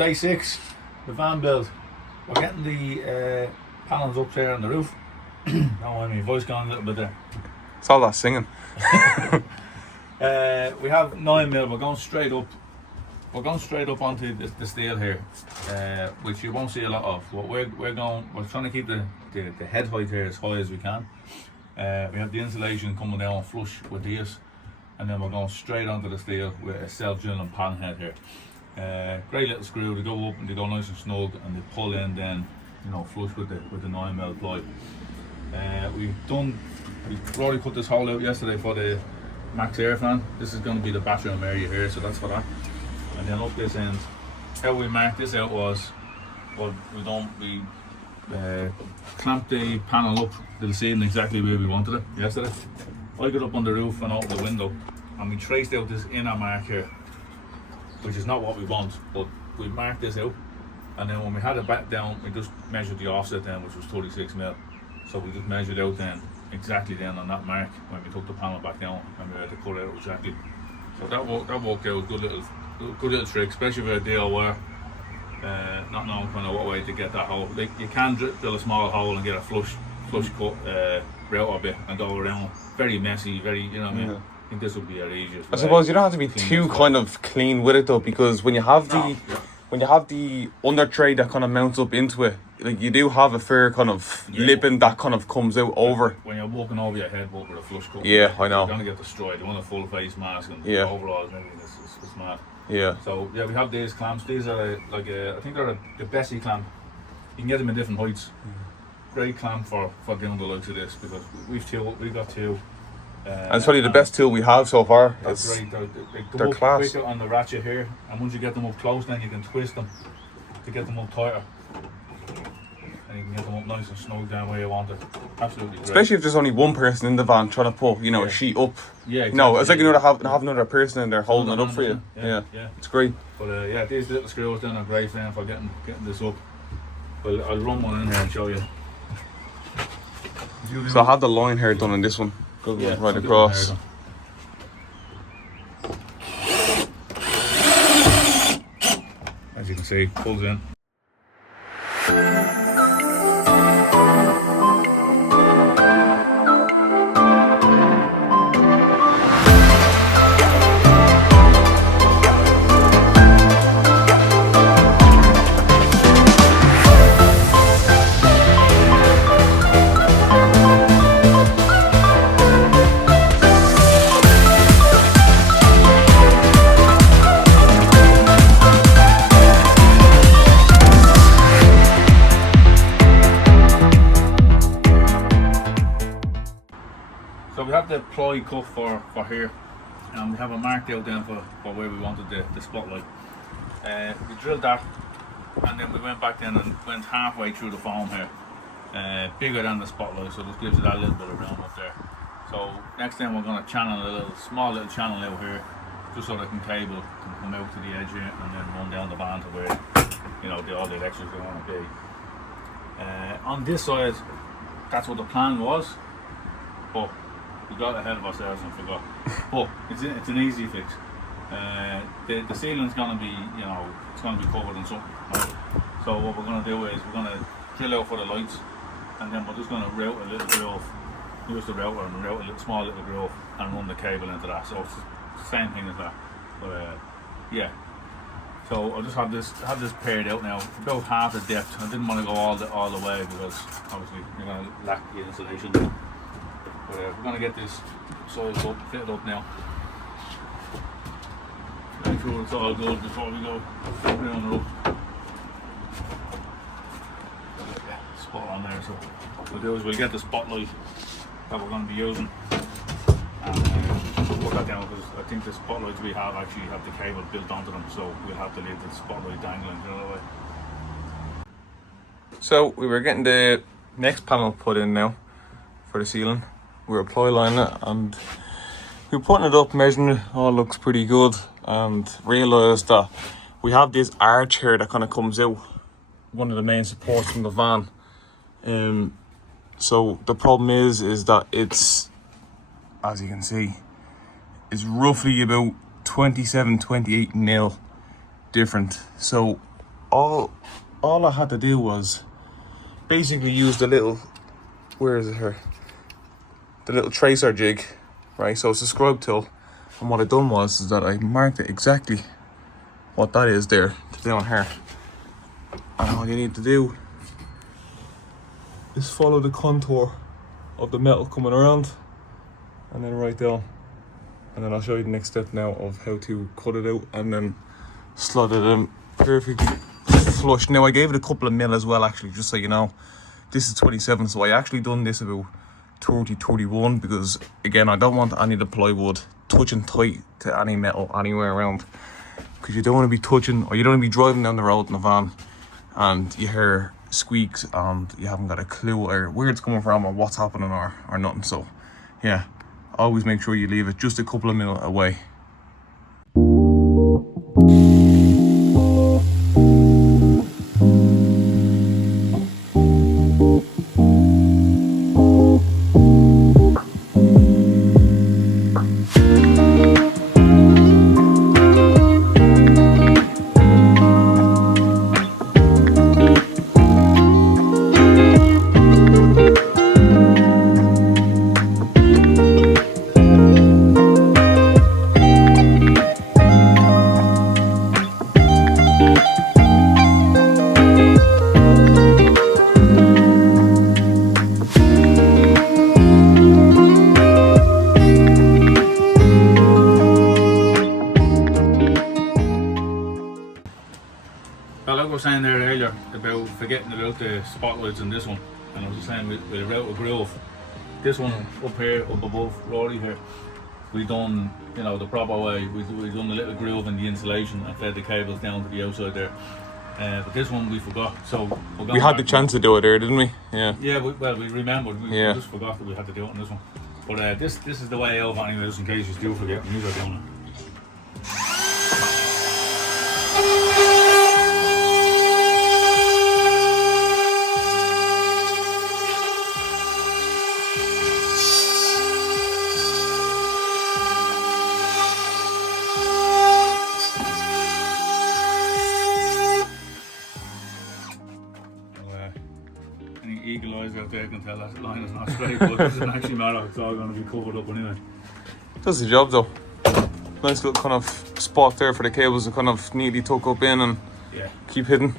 day 6, the van build. We're getting the panels up there on the roof. Don't mind my voice going a little bit there. It's all that singing. We have 9mm. We're going straight up. We're going straight up onto the steel here, which you won't see a lot of. What we're trying to keep the head height here as high as we can. We have the insulation coming down flush with these, and then we're going straight onto the steel with a self-drilling pan head here. Great little screw. They go up and they go nice and snug, and they pull in then, you know, flush with the 9mm ply. We already cut this hole out yesterday for the max air fan. This is going to be the bathroom area here, so that's for that. And then up this end, how we marked this out was, well, we clamped the panel up to the ceiling exactly where we wanted it yesterday. I got up on the roof and opened the window, and we traced out this inner mark here, which is not what we want, but we marked this out. And then when we had it back down, we just measured the offset then, which was 36mm. So we just measured out then exactly then on that mark when we took the panel back down, and we had to cut it out exactly. So that worked out. Good little trick, especially for a DIY. Not knowing kind of what way to get that hole. Like, you can drill a small hole and get a flush cut route of it and go around. Very messy, very, you know what I mean. I think this would be our easiest. I suppose you don't have to be too kind of clean with it though, because when you have the under tray that kind of mounts up into it, like, you do have a fair kind of lipping that kind of comes out over. When you're walking over your head with a flush cut, yeah, I know. You're gonna get destroyed. You want a full face mask and overalls and everything. It's mad. Yeah. So yeah, we have these clamps. These are I think they're the Bessie clamp. You can get them in different heights. Great clamp for doing the likes of this, because we've got two. And it's probably the best tool we have so far. That's right. They're class. Quicker on the ratchet here, and once you get them up close, then you can twist them to get them up tighter, and you can get them up nice and snug down where you want it. Absolutely great. Especially if there's only one person in the van trying to put, you know, a sheet up. Yeah, exactly. No, it's like, you know, have another person in there holding it up for you. Yeah, it's great. But yeah, these little screws then are great then for getting this up. Well, I'll run one in here and show you. So I have the line here done on this one. Good, right across. As you can see, pulls in. So we have the ply cut for here, and we have a mark out then for where we wanted the spotlight. We drilled that, and then we went back then and went halfway through the foam here, bigger than the spotlight, so this gives it that little bit of room up there. So next time we're going to channel a small little channel out here, just so that cable can come out to the edge here and then run down the van to where, you know, all the electrics are going to be. On this side, that's what the plan was, but we got ahead of ourselves and forgot. But it's an easy fix. The ceiling's going to be, you know, it's going to be covered in something. Right? So what we're going to do is we're going to drill out for the lights, and then we're just going to route a little groove, use the router and route a small little groove and run the cable into that. So it's the same thing as that. But yeah. So I'll just have this paired out now, about half the depth. I didn't want to go all the way because obviously you're going to lack the insulation. But we're going to get this sized up, fitted up now. Make sure it's all good before we go round the roof. Yeah, spot on there. So what we'll do is we'll get the spotlight that we're going to be using and put that down, because I think the spotlights we have actually have the cable built onto them, so we'll have to leave the spotlight dangling the other way. So we were getting the next panel put in now for the ceiling. We were ply lining it and we were putting it up, measuring it, all looks pretty good, and realised that we have this arch here that kind of comes out, one of the main supports from the van. So the problem is that it's, as you can see, it's roughly about 27-28 nil different. So all I had to do was basically use the little, where is it here? The little tracer jig, right? So it's a scribe tool, and what I done was is that I marked it exactly what that is there to down here, and all you need to do is follow the contour of the metal coming around, and then right down, and then I'll show you the next step now of how to cut it out and then slot it in perfectly flush. Now I gave it a couple of mil as well, actually, just so you know. This is 27, so I actually done this about 30, 31, because again, I don't want any of the plywood touching tight to any metal anywhere around, because you don't want to be touching, or you don't want to be driving down the road in a van and you hear squeaks and you haven't got a clue where it's coming from or what's happening or nothing. So yeah, always make sure you leave it just a couple of mil away. Like I was saying there earlier about forgetting about the spotlights in this one, and I was just saying with a router groove, this one up here, up above Rory here, we done, you know, the proper way. We done the little groove in the insulation and fed the cables down to the outside there. But this one we forgot, so We had the chance to do it there, didn't we? Yeah. Yeah, we remembered. We just forgot that we had to do it on this one. But this is the way out anyway, just in case you do forget when you're doing it. Eagle eyes out there can tell that line is not straight, but it doesn't actually matter, it's all going to be covered up anyway. Does the job though. Nice little kind of spot there for the cables to kind of neatly tuck up in and keep hidden.